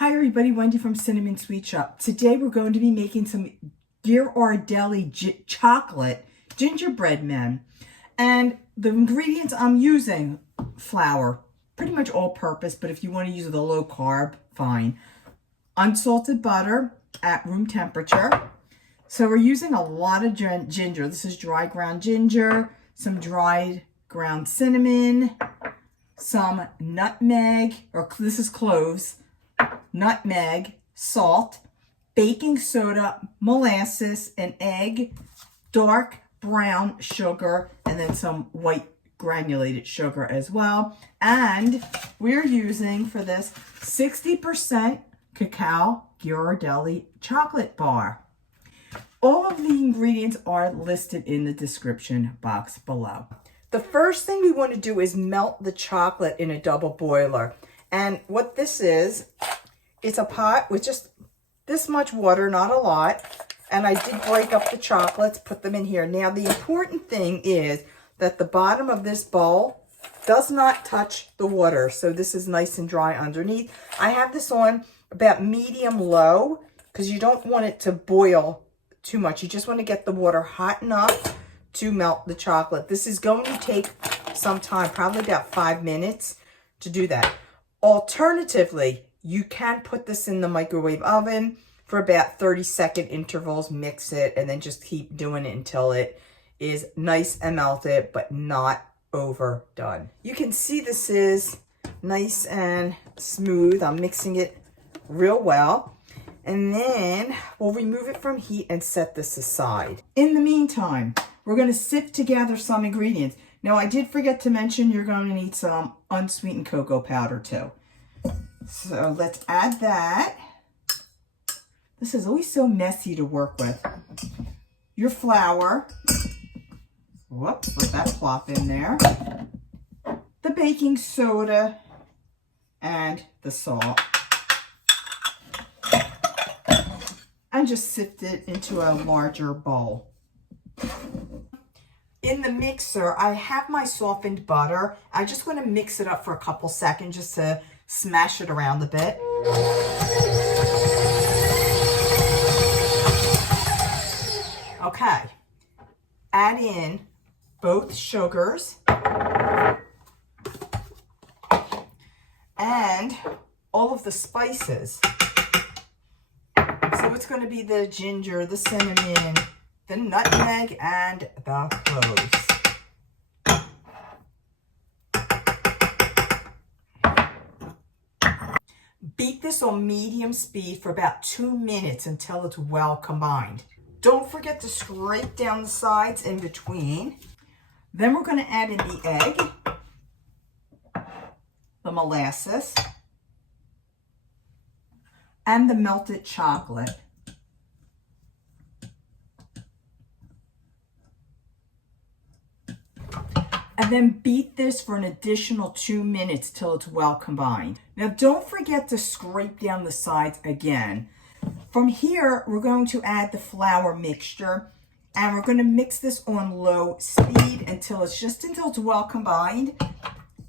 Hi everybody, Wendy from Cinnamon Sweet Shop. Today we're going to be making some Ghirardelli chocolate gingerbread men. And the ingredients I'm using, flour, pretty much all purpose, but if you want to use the low carb, fine. Unsalted butter at room temperature. So we're using a lot of ginger. This is dry ground ginger, some dried ground cinnamon, some nutmeg, or this is cloves, nutmeg, salt, baking soda, molasses, an egg, dark brown sugar, and then some white granulated sugar as well. And we're using for this 60% Cacao Ghirardelli chocolate bar. All of the ingredients are listed in the description box below. The first thing we want to do is melt the chocolate in a double boiler. And what this is, it's a pot with just this much water, not a lot. And I did break up the chocolates, put them in here. Now, the important thing is that the bottom of this bowl does not touch the water. So this is nice and dry underneath. I have this on about medium-low because you don't want it to boil too much. You just want to get the water hot enough to melt the chocolate. This is going to take some time, probably about 5 minutes to do that. Alternatively, you can put this in the microwave oven for about 30-second intervals, mix it, and then just keep doing it until it is nice and melted, but not overdone. You can see this is nice and smooth. I'm mixing it real well. And then we'll remove it from heat and set this aside. In the meantime, we're going to sift together some ingredients. Now, I did forget to mention you're going to need some unsweetened cocoa powder too. So let's add that. This is always so messy to work with. Your flour. Whoops, let that plop in there. The baking soda and the salt. And just sift it into a larger bowl. In the mixer, I have my softened butter. I just want to mix it up for a couple seconds just to smash it around a bit. Okay, add in both sugars and all of the spices. So it's going to be the ginger, the cinnamon, the nutmeg, and the cloves. Beat this on medium speed for about 2 minutes until it's well combined. Don't forget to scrape down the sides in between. Then we're going to add in the egg, the molasses, and the melted chocolate. And then beat this for an additional 2 minutes till it's well combined. Now, don't forget to scrape down the sides again. From here, we're going to add the flour mixture, and we're going to mix this on low speed until it's well combined.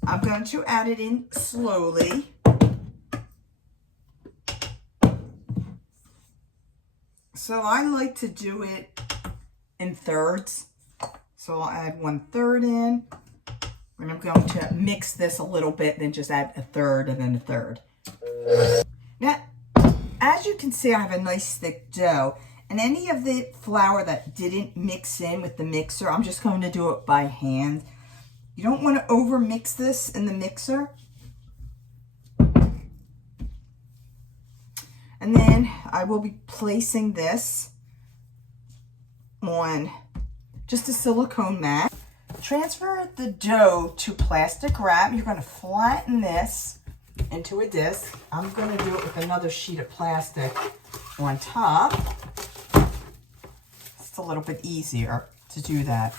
I'm going to add it in slowly. So I like to do it in thirds. So I'll add 1/3 in, and I'm going to mix this a little bit, then just add 1/3 and then 1/3. Now, as you can see, I have a nice thick dough, and any of the flour that didn't mix in with the mixer, I'm just going to do it by hand. You don't want to over mix this in the mixer. And then I will be placing this on just a silicone mat. Transfer the dough to plastic wrap. You're going to flatten this into a disc. I'm going to do it with another sheet of plastic on top. It's a little bit easier to do that.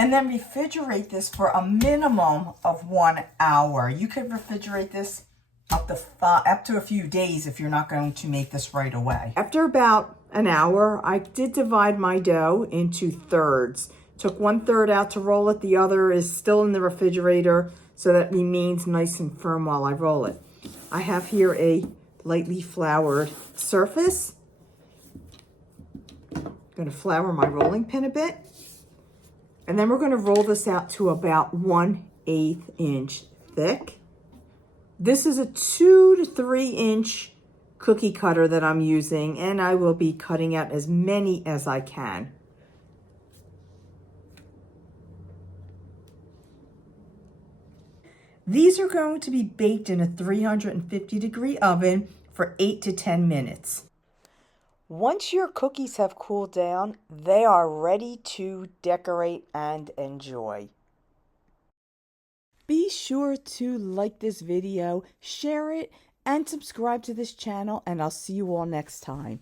And then refrigerate this for a minimum of 1 hour. You could refrigerate this up up to a few days if you're not going to make this right away. After about an hour, I did divide my dough into thirds. Took 1/3 out to roll it. The other is still in the refrigerator, so that remains nice and firm while I roll it. I have here a lightly floured surface. I'm going to flour my rolling pin a bit. And then we're going to roll this out to about 1/8 inch thick. This is a 2 to 3 inch cookie cutter that I'm using, and I will be cutting out as many as I can. These are going to be baked in a 350-degree oven for 8 to 10 minutes. Once your cookies have cooled down, they are ready to decorate and enjoy. Be sure to like this video, share it, and subscribe to this channel, and I'll see you all next time.